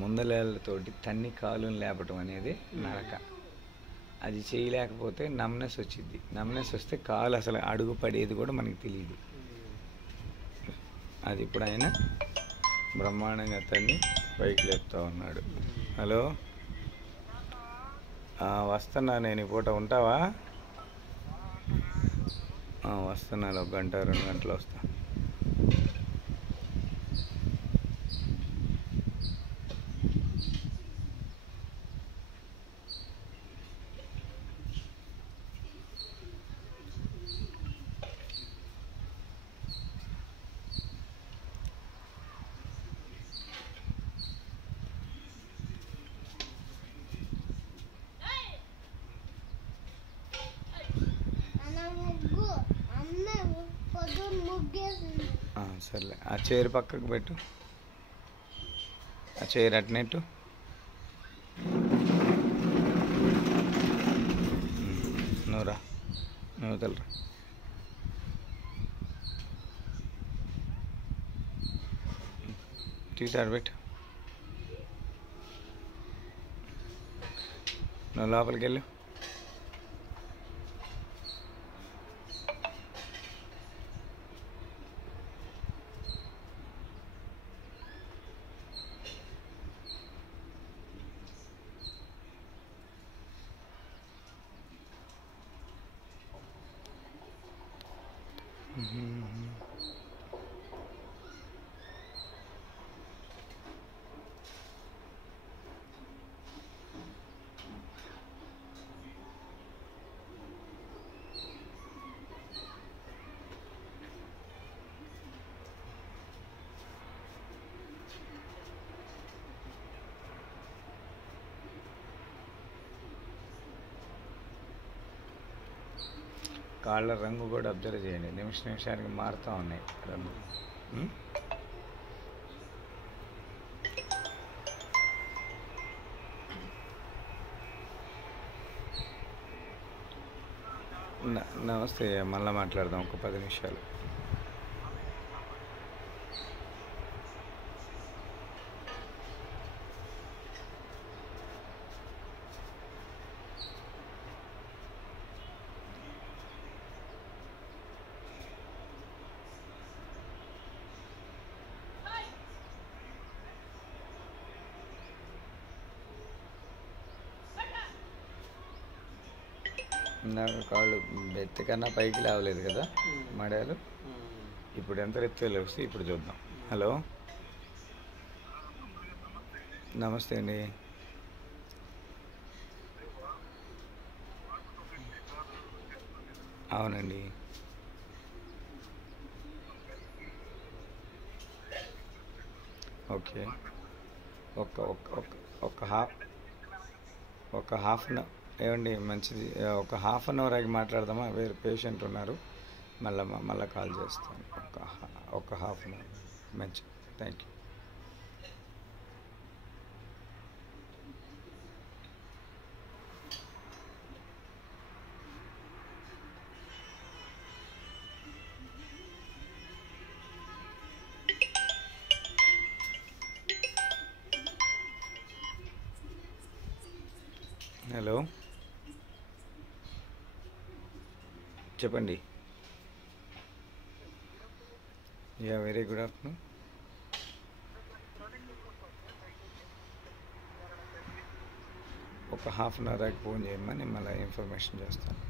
ముందలేళ్ళతోటి తన్ని కాలుని లేపటం అనేది నడక. అది చేయలేకపోతే నమ్నెస్ వచ్చింది. నమ్నెస్ వస్తే కాలు అసలు అడుగు పడేది కూడా మనకి తెలియదు. అది ఇప్పుడు ఆయన బ్రహ్మాండంగా తన్ని పైకి లేపుతూ ఉన్నాడు. హలో, వస్తున్నా నేను ఈ పూట, ఉంటావా? వస్తున్నాను, 1 గంట 2 గంటలు వస్తా. సర్లే, ఆ చైర్ పక్కకు పెట్టు, ఆ చైర్ అట్నెట్టు. నువ్వురా, నువ్వు తెలరా. తీసాడు పెట్టు. నువ్వు లోపలికి వెళ్ళు. కాళ్ళ రంగు కూడా అబ్జర్వ్ చేయండి, నిమిషానికి మారుతూ ఉన్నాయి రంగు. నమస్తే, మళ్ళీ మాట్లాడదాం ఒక 10 నిమిషాలు. ఇందాక కాళ్ళు ఎత్తి కన్నా పైకి లేవలేదు కదా మడాలు, ఇప్పుడు ఎంత ఎత్తు లేస్తే ఇప్పుడు చూద్దాం. హలో, నమస్తే అండి. అవునండి, ఓకే. ఒక హాఫ్ అన్ అవర్ ఏమండి, మంచిది. ఒక ½ అవర్ ఆగి మాట్లాడదామా? వేరే పేషెంట్ ఉన్నారు, మళ్ళీ కాల్ చేస్తాను. ఒక ½ అవర్. మంచిది, థ్యాంక్ యూ. హలో, చెప్పండి. Yeah, very good afternoon. ఒక ½ అవర్ ఆగి ఫోన్ చేయమని మళ్ళీ ఇన్ఫర్మేషన్ చేస్తాను.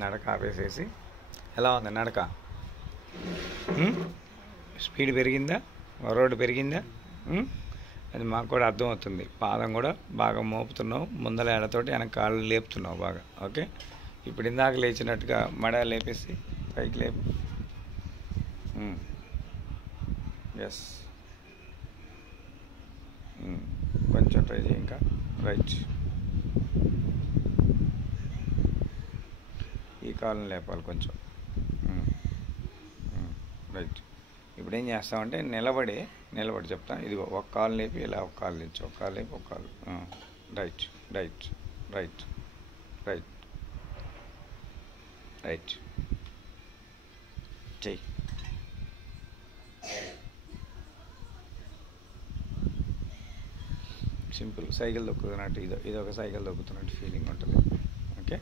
నడక ఆపేసేసి, ఎలా ఉంది నడక? స్పీడ్ పెరిగిందా? రోడ్డు పెరిగిందా? అది మాకు కూడా అర్థమవుతుంది. పాదం కూడా బాగా మోపుతున్నావు, ముందల ఎడతోటి వెనక కాళ్ళు లేపుతున్నావు బాగా. ఓకే, ఇప్పుడు ఇందాక లేచినట్టుగా మడ లేపేసి పైకి లేపు. ఎస్, కొంచెం ట్రై చేయి ఇంకా. రైట్, ఈ కాళ్ళని లేపాలి కొంచెం. రైట్, ఇప్పుడు ఏం చేస్తామంటే నిలబడి చెప్తాను. ఇదిగో ఒక కాలు లేపి ఇలా, ఒక కాలు లేచి, ఒక కాలు లేపి, ఒక కాలు. Right right right right right చెయ్యి. సింపుల్ సైకిల్ దొక్కుతున్నట్టు ఇదొక సైకిల్ దొక్కుతున్నట్టు ఫీలింగ్ ఉంటుంది. ఓకే.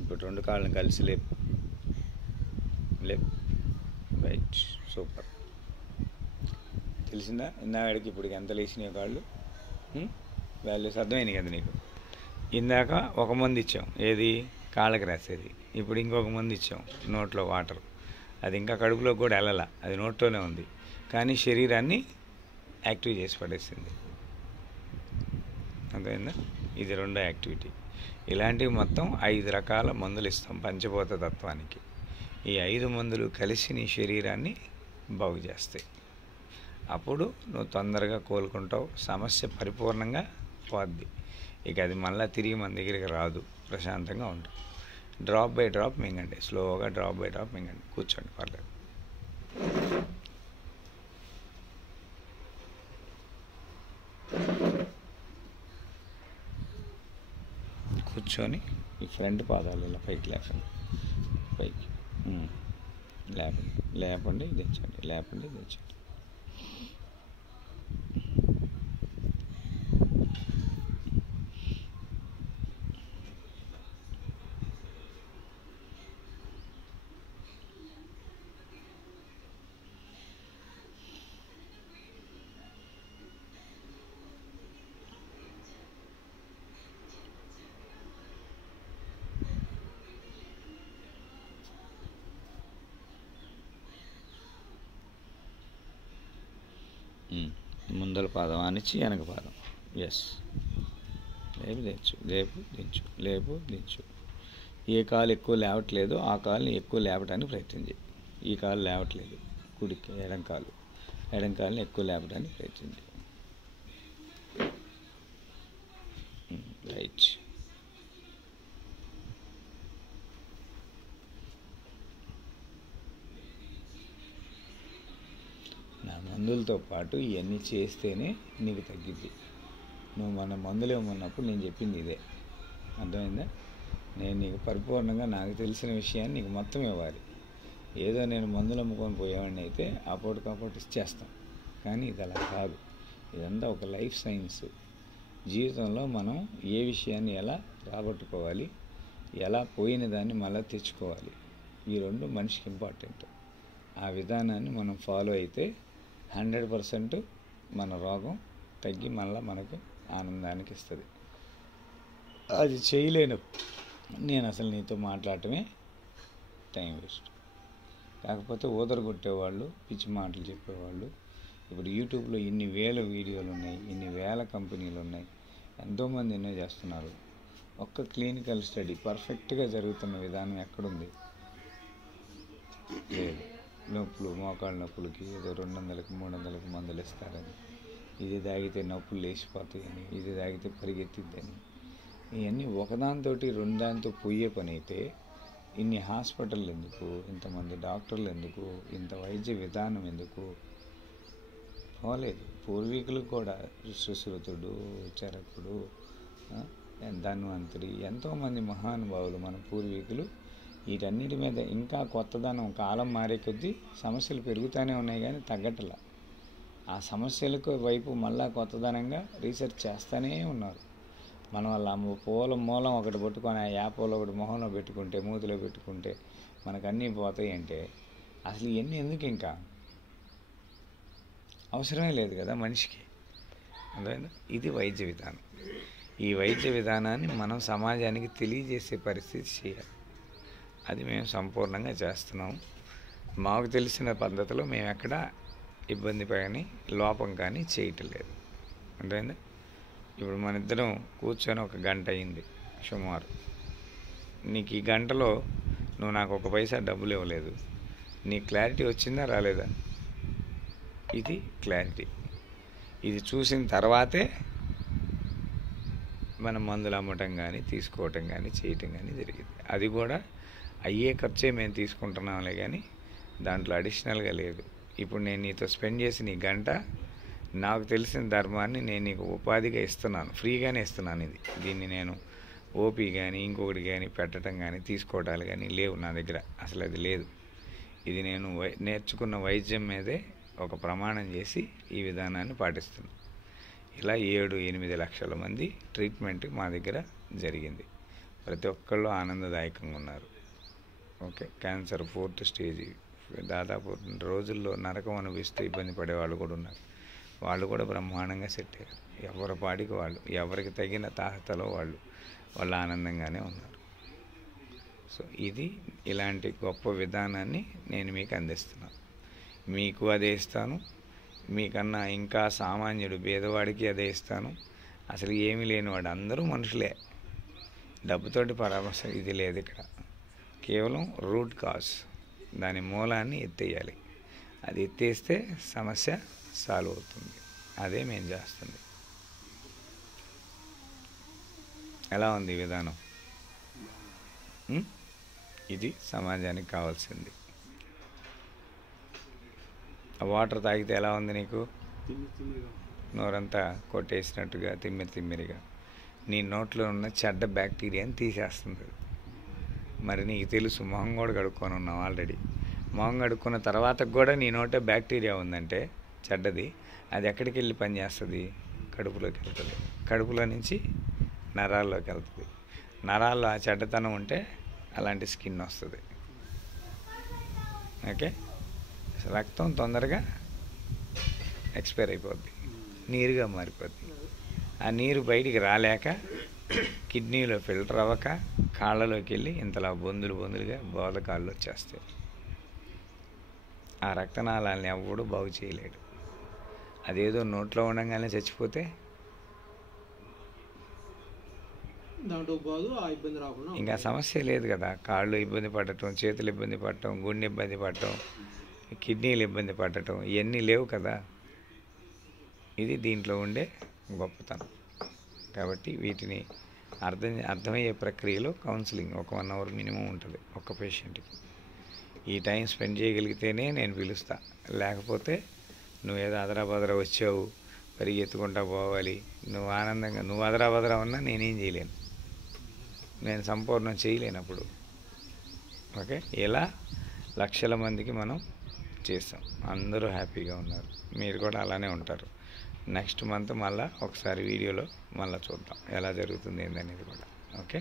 ఇప్పుడు 2 కాళ్ళని కలిసి లేపు. Right, super. తెలిసిందా ఇందాకడికి ఇప్పటికి ఎంత లేచినాయి కాళ్ళు? వాల్యూస్ అర్థమైంది కదా నీకు? ఇందాక ఒక మందు ఇచ్చాం, ఏది కాళ్ళకి రాసేది. ఇప్పుడు ఇంకొక మందు ఇచ్చాం, నోట్లో వాటర్. అది ఇంకా కడుపులోకి కూడా వెళ్ళాల, అది నోట్లోనే ఉంది, కానీ శరీరాన్ని యాక్టివ్ చేసి పడేసింది. అర్థమైందా? ఇది రెండో యాక్టివిటీ. ఇలాంటివి మొత్తం 5 రకాల మందులు ఇస్తాం పంచభూత తత్వానికి. ఈ 5 మందులు కలిసి నీ శరీరాన్ని బాగు చేస్తాయి. అప్పుడు నువ్వు తొందరగా కోలుకుంటావు, సమస్య పరిపూర్ణంగా పోద్ది. ఇక అది మళ్ళీ తిరిగి మన దగ్గరికి రాదు, ప్రశాంతంగా ఉంటుంది. డ్రాప్ బై డ్రాప్ మింగండి, స్లోగా డ్రాప్ బై డ్రాప్ మింగండి. కూర్చోండి, పర్లేదు. కూర్చొని ఈ ఫ్రంట్ పాదాలు ఇలా పైకి లేపండి, పైకి లేపండి, దించండి, లేపండి, దించండి. ముందల పాదం ఆనిచ్చి వెనక పాదం. ఎస్, లేపు దించు, లేపు దించు, లేపు దించు. ఏ కాలు ఎక్కువ లేవట్లేదో ఆ కాలుని ఎక్కువ లేపడానికి ప్రయత్నం చేయి. ఈ కాలు లేవట్లేదు, కుడికి ఎడం కాలుని ఎక్కువ లేపడానికి ప్రయత్నం చేయి. రైట్. నా మందులతో పాటు ఇవన్నీ చేస్తేనే నీకు తగ్గిద్ది. నువ్వు మన మందులు ఇవ్వమన్నప్పుడు నేను చెప్పింది ఇదే, అర్థమైందా? నేను నీకు పరిపూర్ణంగా నాకు తెలిసిన విషయాన్ని నీకు మొత్తం ఇవ్వాలి. ఏదో నేను మందులు అమ్ముకొని పోయేవాడిని అయితే అప్పటికప్పుడు ఇచ్చేస్తాం, కానీ ఇది అలా కాదు. ఇదంతా ఒక లైఫ్ సైన్స్. జీవితంలో మనం ఏ విషయాన్ని ఎలా రాబట్టుకోవాలి, ఎలా పోయిన దాన్ని మళ్ళీ తెచ్చుకోవాలి, ఈ రెండు మనిషికి ఇంపార్టెంట్. ఆ విధానాన్ని మనం ఫాలో అయితే 100% మన రోగం తగ్గి మళ్ళీ మనకు ఆనందానికి ఇస్తుంది. అది చేయలేను నేను అసలు నీతో మాట్లాడటమే టైం వేస్ట్. కాకపోతే ఊదరగొట్టేవాళ్ళు, పిచ్చి మాటలు చెప్పేవాళ్ళు, ఇప్పుడు యూట్యూబ్లో ఇన్ని వేల వీడియోలు ఉన్నాయి, ఇన్ని వేల కంపెనీలు ఉన్నాయి, ఎంతోమంది ఎన్నో చేస్తున్నారు. ఒక్క క్లినికల్ స్టడీ పర్ఫెక్ట్గా జరుగుతున్న విధానం ఎక్కడుంది? లేదు. నొప్పులు, మోకాళ్ళ నొప్పులకి ఏదో 200కి 300కి మందులు ఇస్తారని, ఇది తాగితే నొప్పులు లేచిపోతాయని, ఇది తాగితే పరిగెత్తిద్దని, ఇవన్నీ ఒకదాంతో రెండాంతో పోయే పని అయితే ఇన్ని హాస్పిటల్ ఎందుకు, ఇంతమంది డాక్టర్లు ఎందుకు, ఇంత వైద్య విధానం ఎందుకు? పోలేదు. పూర్వీకులు కూడా సుశ్రుతుడు, చరకుడు, ధన్వంతరి, ఎంతోమంది మహానుభావులు మన పూర్వీకులు వీటన్నిటి మీద ఇంకా కొత్తదనం, కాలం మారే కొద్దీ సమస్యలు పెరుగుతూనే ఉన్నాయి కానీ తగ్గట్లా. ఆ సమస్యలకు వైపు మళ్ళా కొత్తదనంగా రీసెర్చ్ చేస్తూనే ఉన్నారు. మనం వాళ్ళ పూల మూలం ఒకటి పట్టుకొని ఆ యాపలో ఒకటి మొహంలో పెట్టుకుంటే, మూతిలో పెట్టుకుంటే మనకు అన్నీ పోతాయి అంటే అసలు ఇవన్నీ ఎందుకు? ఇంకా అవసరమే లేదు కదా మనిషికి. అర్థమైందా? ఇది వైద్య విధానం. ఈ వైద్య విధానాన్ని మనం సమాజానికి తెలియజేసే పరిస్థితి చేయాలి. అది మేము సంపూర్ణంగా చేస్తున్నాం. మాకు తెలిసిన పద్ధతిలో మేము ఎక్కడ ఇబ్బంది కానీ లోపం కానీ చేయటం లేదు. అర్థమైందా? ఇప్పుడు మన ఇద్దరం కూర్చొని 1 గంట అయింది సుమారు. నీకు ఈ గంటలో నువ్వు నాకు 1 పైసా డబ్బులు ఇవ్వలేదు. నీ క్లారిటీ వచ్చిందా రాలేదా? ఇది క్లారిటీ. ఇది చూసిన తర్వాతే మనం మందులు అమ్మటం కానీ తీసుకోవటం కానీ చేయటం కానీ జరిగింది. అది కూడా అయ్యే ఖర్చే మేము తీసుకుంటున్నాంలే కానీ దాంట్లో అడిషనల్గా లేదు. ఇప్పుడు నేను నీతో స్పెండ్ చేసిన ఈ గంట నాకు తెలిసిన ధర్మాన్ని నేను నీకు ఉపాధిగా ఇస్తున్నాను, ఫ్రీగానే ఇస్తున్నాను. దీన్ని నేను ఓపీ కానీ ఇంకొకటి కానీ పెట్టడం కానీ తీసుకోవటాలు కానీ లేవు నా దగ్గర, అసలు అది లేదు. ఇది నేను నేర్చుకున్న వైద్యం మీదే ఒక ప్రమాణం చేసి ఈ విధానాన్ని పాటిస్తున్నాను. ఇలా 7-8 లక్షల మంది ట్రీట్మెంట్ మా దగ్గర జరిగింది. ప్రతి ఒక్కళ్ళు ఆనందదాయకంగా ఉన్నారు. ఓకే, క్యాన్సర్ 4th స్టేజ్, దాదాపు 2 రోజుల్లో నరకం అనిపిస్తూ ఇబ్బంది పడే వాళ్ళు కూడా ఉన్నారు. వాళ్ళు కూడా బ్రహ్మాండంగా సెట్ అయ్యారు. ఎవరి పాడికి వాళ్ళు, ఎవరికి తగిన తాహతలో వాళ్ళు ఆనందంగానే ఉన్నారు. సో ఇది ఇలాంటి గొప్ప విధానాన్ని నేను మీకు అందిస్తున్నాను. మీకు అదే ఇస్తాను, మీకన్నా ఇంకా సామాన్యుడు పేదవాడికి అదే ఇస్తాను. అసలు ఏమీ లేనివాడు, అందరూ మనుషులే. డబ్బుతోటి పరామర్శ ఇది లేదు ఇక్కడ. కేవలం రూట్ కాజ్, దాని మూలాన్ని ఎత్తేయాలి. అది ఎత్తేస్తే సమస్య సాల్వ్ అవుతుంది. అదే మేము చేస్తుంది. ఎలా ఉంది ఈ విధానం? ఇది సమాజానికి కావాల్సింది. వాటర్ తాగితే ఎలా ఉంది నీకు? నోరంతా కొట్టేసినట్టుగా తిమ్మిరిగా. నీ నోట్లో ఉన్న చెడ్డ బ్యాక్టీరియాని తీసేస్తుంది. మరి నీకు తెలుసు, మొహం కూడా కడుక్కొని ఉన్నావు ఆల్రెడీ. మొహం కడుక్కున్న తర్వాత కూడా నీ నోట బ్యాక్టీరియా ఉందంటే చెడ్డది, అది ఎక్కడికి వెళ్ళి పనిచేస్తుంది? కడుపులోకి వెళ్తుంది. కడుపులో నుంచి నరాల్లోకి వెళ్తుంది. నరాల్లో ఆ చెడ్డతనం ఉంటే అలాంటి స్కిన్ వస్తుంది. ఓకే, రక్తం తొందరగా ఎక్స్పైర్ అయిపోద్ది, నీరుగా మారిపోద్ది. ఆ నీరు బయటికి రాలేక కిడ్నీలో ఫిల్టర్ అవ్వక కాళ్ళలోకి వెళ్ళి ఇంతలా బొందులుగా బోధకాళ్ళు వచ్చేస్తాయి. ఆ రక్తనాళాలని ఎవడు బాగు చేయలేడు. అదేదో నోట్లో ఉండగానే చచ్చిపోతే ఇంకా సమస్య లేదు కదా. కాళ్ళు ఇబ్బంది పడటం, చేతులు ఇబ్బంది పడటం, గుండె ఇబ్బంది పడటం, కిడ్నీలు ఇబ్బంది పడటం, ఇవన్నీ లేవు కదా. ఇది దీంట్లో ఉండే గొప్పతనం. కాబట్టి వీటిని అర్థమయ్యే ప్రక్రియలో కౌన్సిలింగ్ ఒక 1 అవర్ మినిమం ఉంటుంది ఒక్క పేషెంట్కి. ఈ టైం స్పెండ్ చేయగలిగితేనే నేను పిలుస్తా. లేకపోతే నువ్వు ఏదో అదరాబదరా వచ్చావు, పరిగెత్తుకుంటా పోవాలి, నువ్వు ఆనందంగా నువ్వు అదరాబదరా ఉన్నా నేనేం చేయలేను, నేను సంపూర్ణం చేయలేనప్పుడు. ఓకే, ఇలా లక్షల మందికి మనం చేస్తాం. అందరూ హ్యాపీగా ఉన్నారు. మీరు కూడా అలానే ఉంటారు. నెక్స్ట్ మంత్ మళ్ళీ ఒకసారి వీడియోలో మళ్ళీ చూద్దాం ఎలా జరుగుతుంది ఏందనేది కూడా. ఓకే.